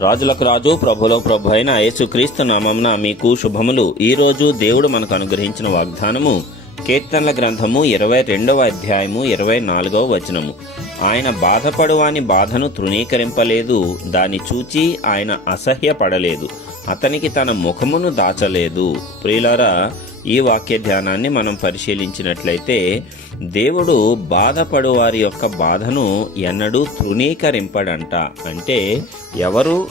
రాజులకు రాజు ప్రభులో ప్రభు అయిన యేసుక్రీస్తు నామమున మీకు శుభములు. ఈ రోజు దేవుడు మనకు అనుగ్రహించిన వాగ్దానము కీర్తనల గ్రంథము ఇరవై రెండవ అధ్యాయము ఇరవై నాలుగవ వచనము. ఆయన బాధపడువాని బాధను తృణీకరింపలేదు దాన్ని చూచి ఆయన అసహ్యపడలేదు. అతనికి తన ముఖమును దాచలేదు. ప్రియులారా ఈ వాక్య ధ్యానాన్ని మనం పరిశీలించినట్లయితే దేవుడు బాధపడు వారి యొక్క బాధను ఎన్నడూ తృణీకరింపడంట. అంటే ఎవరు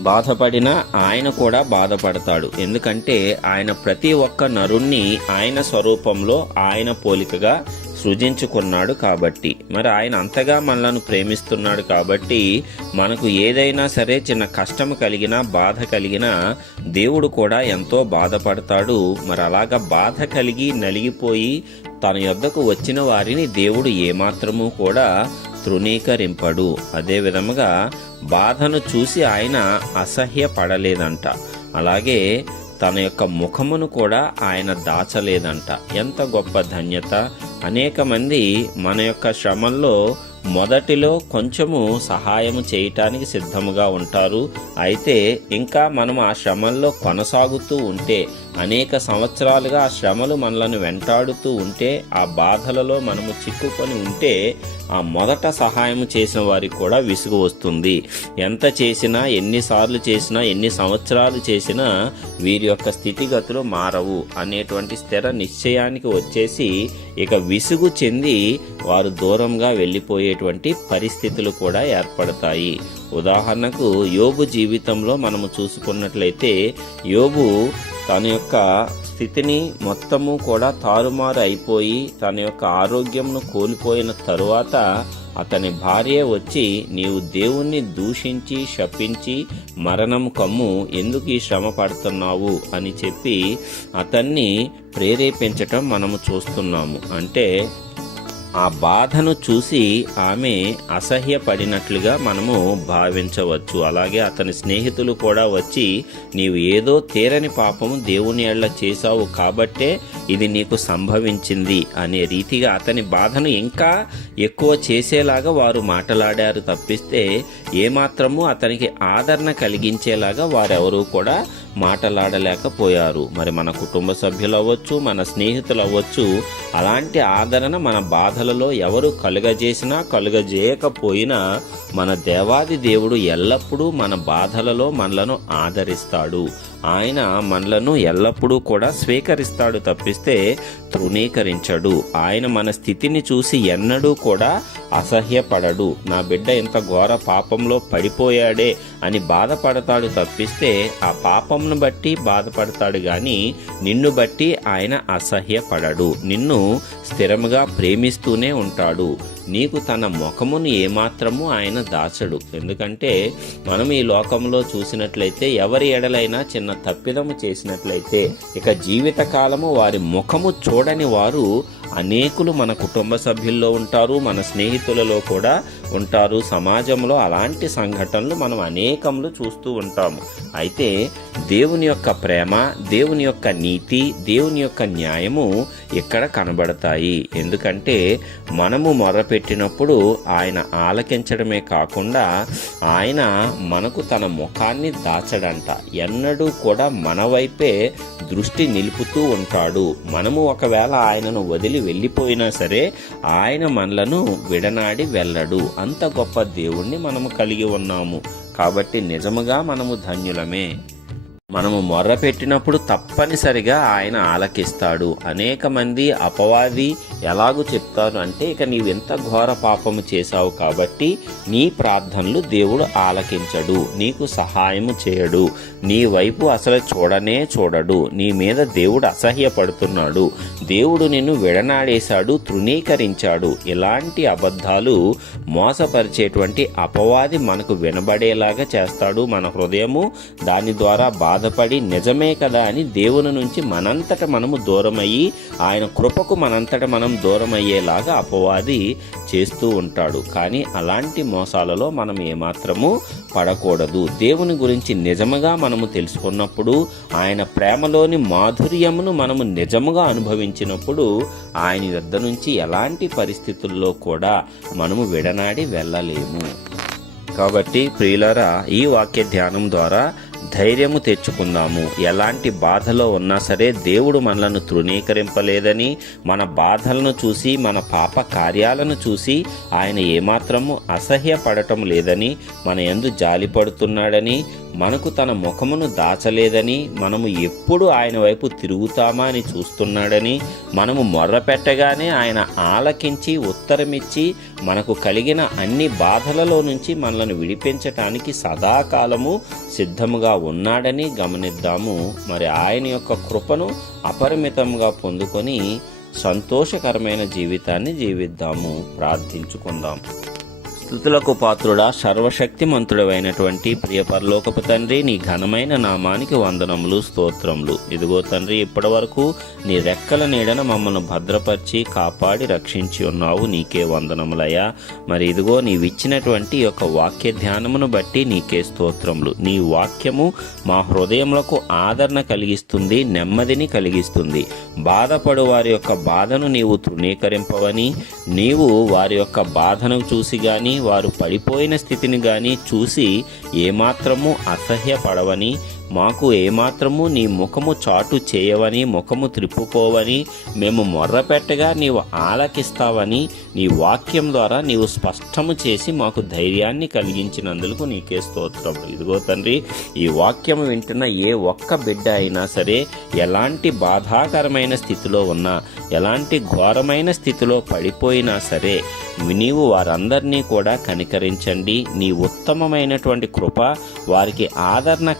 బాధపడినా ఆయన కూడా బాధపడతాడు. ఎందుకంటే ఆయన ప్రతి ఒక్క నరుణ్ణి ఆయన స్వరూపంలో ఆయన పోలికగా సృజించుకున్నాడు కాబట్టి. మరి ఆయన అంతగా మనలను ప్రేమిస్తున్నాడు కాబట్టి మనకు ఏదైనా సరే చిన్న కష్టం కలిగినా బాధ కలిగినా దేవుడు కూడా ఎంతో బాధపడతాడు. మరి అలాగా బాధ కలిగి నలిగిపోయి తన యొద్దకు వచ్చిన వారిని దేవుడు ఏమాత్రము కూడా తృణీకరింపడు. అదే విధముగా బాధను చూసి ఆయన అసహ్యపడలేదంట. అలాగే తన యొక్క ముఖమును కూడా ఆయన దాచలేదంట. ఎంత గొప్ప ధన్యత. అనేక మంది మన యొక్క శ్రమల్లో మొదటిలో కొంచెము సహాయము చేయటానికి సిద్ధముగా ఉంటారు. అయితే ఇంకా మనం ఆ శ్రమల్లో కొనసాగుతూ ఉంటే అనేక సంవత్సరాలుగా ఆ శ్రమలు మనలను వెంటాడుతూ ఉంటే ఆ బాధలలో మనము చిక్కుకొని ఉంటే ఆ మొదట సహాయం చేసిన వారికి కూడా విసుగు వస్తుంది. ఎంత చేసినా ఎన్నిసార్లు చేసినా ఎన్ని సంవత్సరాలు చేసినా వీరి యొక్క స్థితిగతులు మారవు అనేటువంటి స్థిర నిశ్చయానికి వచ్చేసి ఇక విసుగు చెంది వారు దూరంగా వెళ్ళిపోయేటువంటి పరిస్థితులు కూడా ఏర్పడతాయి. ఉదాహరణకు యోబు జీవితంలో మనము చూసుకున్నట్లయితే యోబు తన యొక్క స్థితిని మొత్తము కూడా తారుమారు అయిపోయి తన యొక్క ఆరోగ్యంను కోల్పోయిన తరువాత అతని భార్య వచ్చి నీవు దేవుణ్ణి దూషించి శపించి మరణం కమ్ము ఎందుకు ఈ శ్రమ పడుతున్నావు? అని చెప్పి అతన్ని ప్రేరేపించటం మనము చూస్తున్నాము. అంటే ఆ బాధను చూసి ఆమె అసహ్యపడినట్లుగా మనము భావించవచ్చు. అలాగే అతని స్నేహితులు కూడా వచ్చి నీవు ఏదో తీరని పాపము దేవుని ఎళ్ళ చేశావు కాబట్టే ఇది నీకు సంభవించింది అనే రీతిగా అతని బాధను ఇంకా ఎక్కువ చేసేలాగా వారు మాట్లాడారు తప్పిస్తే ఏమాత్రము అతనికి ఆదరణ కలిగించేలాగా వారెవరూ కూడా మాట్లాడలేకపోయారు. మరి మన కుటుంబ సభ్యులు అవ్వచ్చు మన స్నేహితులు అవ్వచ్చు అలాంటి ఆదరణ మన బాధలలో ఎవరు కలుగజేసినా కలుగజేయకపోయినా మన దేవాది దేవుడు ఎల్లప్పుడూ మన బాధలలో మనలను ఆదరిస్తాడు. ఆయన మనలను ఎల్లప్పుడూ కూడా స్వీకరిస్తాడు తప్పిస్తే తృణీకరించడు. ఆయన మన స్థితిని చూసి ఎన్నడూ కూడా అసహ్యపడడు. నా బిడ్డ ఇంత ఘోర పాపంలో పడిపోయాడే అని బాధపడతాడు తప్పిస్తే ఆ పాపంను బట్టి బాధపడతాడు గాని నిన్ను బట్టి ఆయన అసహ్యపడడు. నిన్ను స్థిరముగా ప్రేమిస్తూనే ఉంటాడు. నీకు తన ముఖమును ఏమాత్రము ఆయన దాచడు. ఎందుకంటే మనం ఈ లోకంలో చూసినట్లయితే ఎవరి ఎడలైనా చిన్న తప్పిదము చేసినట్లయితే ఇక జీవిత కాలము వారి ముఖము చూడని వారు అనేకులు మన కుటుంబ సభ్యుల్లో ఉంటారు మన స్నేహితులలో కూడా ఉంటారు. సమాజంలో అలాంటి సంఘటనలు మనం అనేకములు చూస్తూ ఉంటాము. అయితే దేవుని యొక్క ప్రేమ దేవుని యొక్క నీతి దేవుని యొక్క న్యాయము ఇక్కడ కనబడతాయి? ఎందుకంటే మనము మొర్రపెట్టినప్పుడు ఆయన ఆలకించడమే కాకుండా ఆయన మనకు తన ముఖాన్ని దాచడంట. ఎన్నడూ కూడా మన వైపే దృష్టి నిలుపుతూ ఉంటాడు. మనము ఒకవేళ ఆయనను వదిలి వెళ్ళిపోయినా సరే ఆయన మనలను విడనాడి వెళ్ళడు. అంత గొప్ప దేవుణ్ణి మనము కలిగి ఉన్నాము. కాబట్టి నిజముగా మనము ధన్యులమే. మనము మొర్ర పెట్టినప్పుడు తప్పనిసరిగా ఆయన ఆలకిస్తాడు. అనేక మంది అపవాది ఎలాగూ చెప్తారు అంటే ఇక నీవు ఎంత ఘోర పాపము చేశావు కాబట్టి నీ ప్రార్థనలు దేవుడు ఆలకించడు నీకు సహాయము చేయడు నీ వైపు అసలు చూడనే చూడడు నీ మీద దేవుడు అసహ్యపడుతున్నాడు దేవుడు నిన్ను విడనాడేశాడు తృణీకరించాడు. ఇలాంటి అబద్ధాలు మోసపరిచేటువంటి అపవాది మనకు వినబడేలాగా చేస్తాడు మన హృదయము. దాని ద్వారా బాధపడి నిజమే కదా అని దేవుని నుంచి మనంతట మనము దూరమయ్యి ఆయన కృపకు మనంతట మనం దూరమయ్యేలాగా అపవాది చేస్తూ ఉంటాడు. కానీ అలాంటి మోసాలలో మనం ఏమాత్రము పడకూడదు. దేవుని గురించి నిజముగా మనము తెలుసుకున్నప్పుడు ఆయన ప్రేమలోని మాధుర్యమును మనము నిజముగా అనుభవించినప్పుడు ఆయన యొద్ద నుంచి ఎలాంటి పరిస్థితుల్లో కూడా మనము విడనాడి వెళ్ళలేము. కాబట్టి ప్రియులరా ఈ వాక్య ధ్యానం ద్వారా ధైర్యము తెచ్చుకుందాము. ఎలాంటి బాధలో ఉన్నా సరే దేవుడు మనలను తృణీకరింపలేదని మన బాధలను చూసి మన పాప కార్యాలను చూసి ఆయన ఏమాత్రము అసహ్యపడటం లేదని మన ఎందు జాలిపడుతున్నాడని మనకు తన ముఖమును దాచలేదని మనము ఎప్పుడు ఆయన వైపు తిరుగుతామా అని చూస్తున్నాడని మనము మొర్ర పెట్టగానే ఆయన ఆలకించి ఉత్తరమిచ్చి మనకు కలిగిన అన్ని బాధలలో నుంచి మనలను విడిపించటానికి సదాకాలము సిద్ధముగా ఉన్నాడని గమనిద్దాము. మరి ఆయన యొక్క కృపను అపరిమితంగా పొందుకొని సంతోషకరమైన జీవితాన్ని జీవిద్దాము. ప్రార్థించుకుందాం. స్థుతులకు పాత్రుడా సర్వశక్తిమంతుడమైనటువంటి ప్రియ పరలోకపు తండ్రి నీ ఘనమైన నామానికి వందనములు స్తోత్రములు. ఇదిగో తండ్రి ఇప్పటి వరకు నీ రెక్కల నీడన మమ్మల్ని భద్రపరిచి కాపాడి రక్షించి ఉన్నావు. నీకే వందనములయ్యా. మరి ఇదిగో నీవిచ్చినటువంటి యొక్క వాక్య ధ్యానమును బట్టి నీకే స్తోత్రములు. నీ వాక్యము మా హృదయములకు ఆదరణ కలిగిస్తుంది నెమ్మదిని కలిగిస్తుంది. బాధపడు వారి యొక్క బాధను నీవు తృణీకరింపవని నీవు వారి యొక్క బాధను చూసి కానీ వారు పడిపోయిన స్థితిని గాని చూసి ఏమాత్రము అసహ్యపడవని మాకు ఏమాత్రము నీ ముఖము చాటు చేయవని ముఖము త్రిప్పుకోవని మేము మొర్రపెట్టగా నీవు ఆలకిస్తావని నీ వాక్యం ద్వారా నీవు స్పష్టము చేసి మాకు ధైర్యాన్ని కలిగించినందుకు నీకే స్తోత్రం ఇదిగో తండ్రి ఈ వాక్యం వింటున్న ఏ ఒక్క బిడ్డ అయినా సరే ఎలాంటి బాధాకరమైన స్థితిలో ఉన్నా ఎలాంటి ఘోరమైన స్థితిలో పడిపోయినా సరే నీవు వారందరినీ కూడా కనికరించండి. నీ ఉత్తమమైనటువంటి కృప వారికి ఆదరణ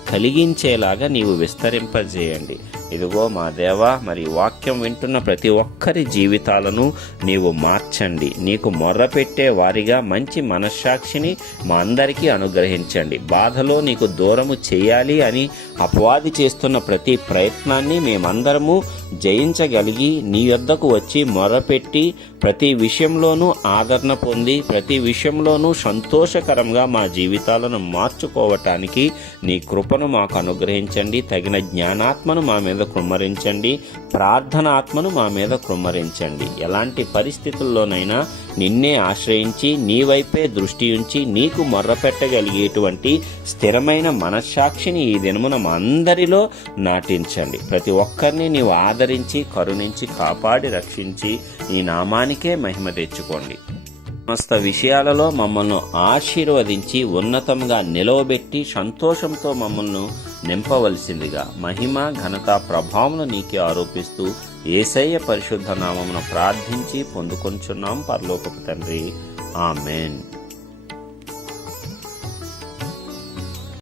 కలిగించేలాగా నీవు విస్తరింపజేయండి. ఇదిగో మా దేవా మరి వాక్యం వింటున్న ప్రతి ఒక్కరి జీవితాలను నీవు మార్చండి. నీకు మొర్రపెట్టే వారిగా మంచి మనస్సాక్షిని మా అందరికీ అనుగ్రహించండి. బాధలో నీకు దూరము చేయాలి అని అపవాది చేస్తున్న ప్రతి ప్రయత్నాన్ని మేమందరము జయించగలిగి నీ యొద్దకు వచ్చి మొరపెట్టి ప్రతి విషయంలోనూ ఆదరణ పొంది ప్రతి విషయంలోనూ సంతోషకరంగా మా జీవితాలను మార్చుకోవటానికి నీ కృపను మాకు అనుగ్రహించండి. తగిన జ్ఞానాత్మను మా మీద మీద కుమ్మరించండి. ప్రార్థనాత్మను మా మీద కుమ్మరించండి. ఎలాంటి పరిస్థితుల్లోనైనా నిన్నే ఆశ్రయించి నీ వైపే దృష్టి ఉంచి నీకు మొర్రపెట్టగలిగేటువంటి స్థిరమైన మనస్సాక్షిని ఈ దినమున మా అందరిలో నాటించండి. ప్రతి ఒక్కరిని నీవు ఆదరించి కరుణించి కాపాడి రక్షించి ఈ నామానికే మహిమ తెచ్చుకోండి. సమస్త విషయాలలో మమ్మల్ని ఆశీర్వదించి ఉన్నతంగా నిలవబెట్టి సంతోషంతో మమ్మల్ని నింపవలసిందిగా మహిమ ఘనత ప్రభావమును నీకే ఆరోపిస్తూ ఏసయ్య పరిశుద్ధ నామమును ప్రార్థించి పొందుకొంచున్నాం పరలోకపు తండ్రి. ఆమెన్.